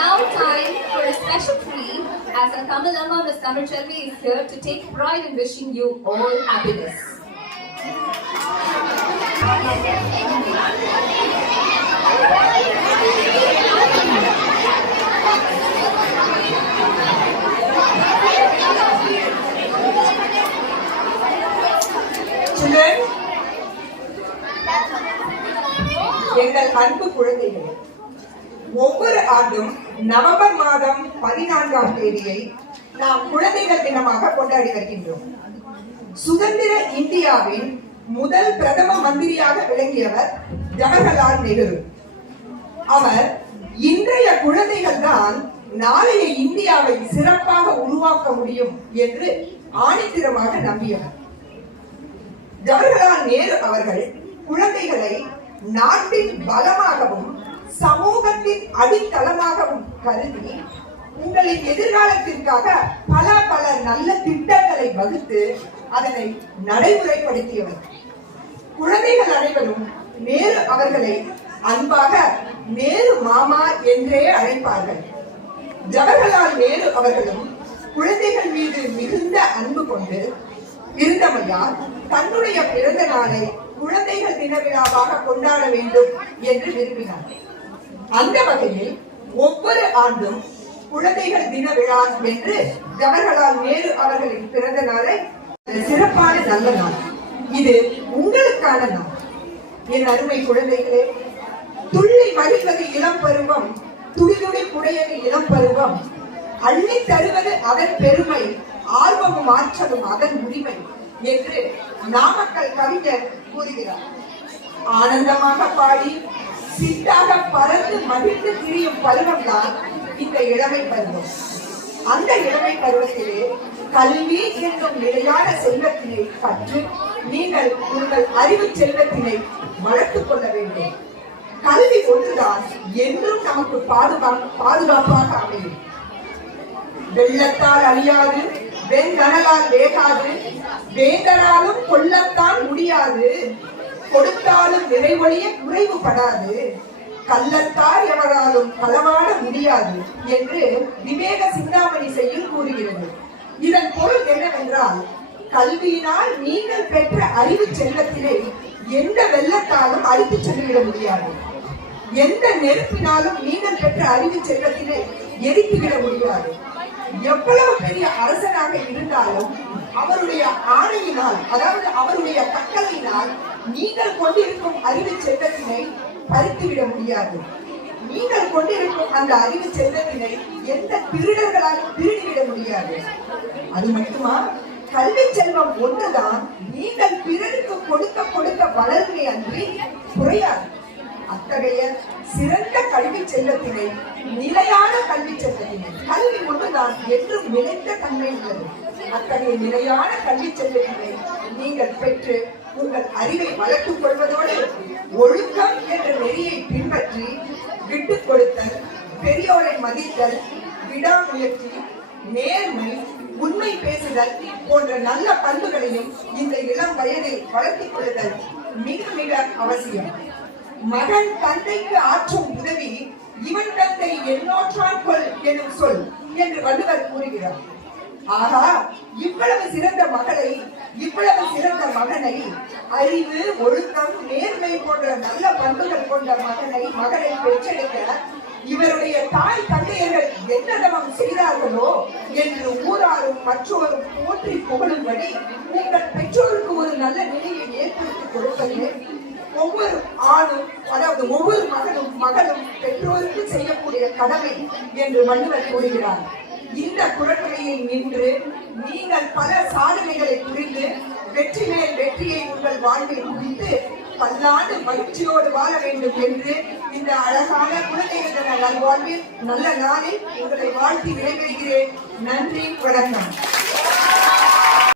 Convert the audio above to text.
now time for a special treat as our Tamil Amma Ms. Tamilchelvi is here to take pride in wishing you all happiness. Children, எங்கள் அன்பு குழந்தைகளே, ஒவ்வொரு ஆண்டும் November மாதம் 14ஆம் தேதியை நாம் குழந்தைகள் தினமாக கொண்டாடி வருகின்றோம். சுதந்திர இந்தியாவின் முதல் பிரதம மந்திரியாக விளங்கியவர் ஜவஹர்லால் நேரு. அவர் இன்றைய குழந்தைகள் தான் நாளைய இந்தியாவை சிறப்பாக உருவாக்க முடியும் என்று ஆணித்தரமாக நம்பியவர். ஜவஹர்லால் நேரு அவர்கள் குழந்தைகளை நாட்டின் பலமாகவும் சமூகத்தின் அடித்தளமாகவும் கருதி உங்களின் எதிர்காலத்திற்காக பல பல நல்ல திட்டங்களை வகுத்து அதனை நடைமுறைப்படுத்தியவர். குழந்தைகள் அனைவரும் நேரு அவர்களை அன்பாக நேரு மாமா என்றே அழைப்பார்கள். ஜவஹர்லால் நேரு அவர்களும் குழந்தைகள் மீது மிகுந்த அன்பு கொண்டு இருந்தமையால் தன்னுடைய பிறந்த நாளை குழந்தைகள் தின விழாவாக கொண்டாட வேண்டும் என்று விரும்பினார். அந்த வகையில் ஒவ்வொரு ஆண்டும் குழந்தைகள் தின விழா என்று ஜவஹர்லால் நேரு அவர்களின் பிறந்த நாளை சிறப்பான நல்ல நாள். இது உங்களுக்கான நாள். என் அருமை குழந்தைகளே, துள்ளி மகிழ்வது இளம் பருவம், துடிதுடி புடையது இளம் பருவம், அள்ளி தருவது அதன் பெருமை, ஆர்வமும் ஆற்றலும் அதன் உரிமை என்று நாமக்கல் கவிஞர் கூறுகிறார். ஆனந்தமாக பாடி சிட்டாக பறந்து மகிழ்ந்து திரியும் பருவம்தான் இந்த இளமை பருவம். அந்த இளமை பருவத்திலே கல்வி என்னும் நிலையான செல்வத்தினை கற்று நீங்கள் உங்கள் அறிவு செல்வத்தினை வளர்த்துக் கொள்ள வேண்டும். கல்வி ஒன்றுதான் என்றும் நமக்கு பாதுகாப்பாக அமையும். வெள்ளத்தால் அழியாது, வெண்கனலால் வேகாது, வேந்தனாலும் கொல்லத்தான் முடியாது, கொடுத்தாலும் நிறைவழிய குறைவுபடாது, கள்ளத்தால் எவராலும் களவாட முடியாது என்று விவேக சிந்தாமணி செய்யுள் கூறுகிறது. இதன் பொருள் என்னவென்றால், கல்வியினால் நீங்கள் பெற்ற அறிவு செல்வத்தினை எந்த வெள்ளத்தாலும் அடித்துச் சென்றுவிட முடியாது, எந்த நெருப்பினாலும் நீங்கள் பெற்ற அறிவு செல்வத்தினை எரித்துவிட முடியாது. எவ்வளவு பெரிய அரசனாக இருந்தாலும் அவருடைய ஆணையினால், அதாவது அவருடைய கட்டளையினால் நீங்கள் கொண்டிருக்கும் அறிவு செல்வத்தினை பறித்துவிட முடியாது. நீங்கள் கொண்டிருக்கும் அந்த அறிவு செல்வத்தினை எந்த திருடர்களாலும் திருடிவிட முடியாது. அது மட்டுமா, கல்வி செல்வம் ஒன்றுதான் நீங்கள் பிறருக்கு கொடுக்க கொடுக்க வளர்மை அன்றி குறையாது. அத்தகைய சிறந்த கல்வி செல்வத்தினை, நிலையான கல்வி செல்வத்தினை, கல்வி ஒன்றுதான் என்றும் நிலைத்த தன்மை உள்ளது. அத்தகைய நிலையான கல்வி செல்வத்தினை நீங்கள் பெற்று உங்கள் அறிவை வளர்த்துக் கொள்வதோடு ஒழுக்கம் என்ற நெறியை பின்பற்றி விட்டுக் கொடுத்தல், பெரியோரை மதித்தல், விடாமுயற்சி, நேர்மை, உண்மை பேசுதல் போன்ற நல்ல பண்புகளையும் இந்த இளம் வயதில் வளர்த்திக் கொள்ளுதல் மிக மிக அவசியம். மகன் தந்தைக்கு ஆற்றும் உதவி இவன் தந்தை என்னோற்றான் கொள் எனும் சொல் என்று வள்ளுவர் கூறுகிறார். ஆகா, இவ்வளவு சிறந்த மகளை, இவ்வளவு சிறந்த மகனை, அறிவு, ஒழுக்கம், நேர்மை போன்ற நல்ல பண்புகள் கொண்ட மகளை பெற்றெடுக்க இவருடைய தாய் தந்தையர்கள் என்ன தவம் செய்தார்களோ என்று ஊராரும் மற்றோரும் போற்றி புகழும்படி உங்கள் பெற்றோருக்கு ஒரு நல்ல நிலையை ஏற்படுத்தி கொடுப்பது ஒவ்வொரு ஆணும், அதாவது ஒவ்வொரு மகளும் பெற்றோருக்கு செய்யக்கூடிய கடமை என்று வள்ளுவர் கூறுகிறார். இந்த குழந்தையில் நின்று நீங்கள் பல சாதனைகளை புரிந்து வெற்றி மேல் வெற்றியை உங்கள் வாழ்வில் குவித்து பல்லாண்டு மகிழ்ச்சியோடு வாழ வேண்டும் என்று இந்த அழகான குழந்தைகள் தின நல்வாழ்வில் நல்ல நாளில் உங்களை வாழ்த்தி விடைபெறுகிறேன். நன்றி, வணக்கம்.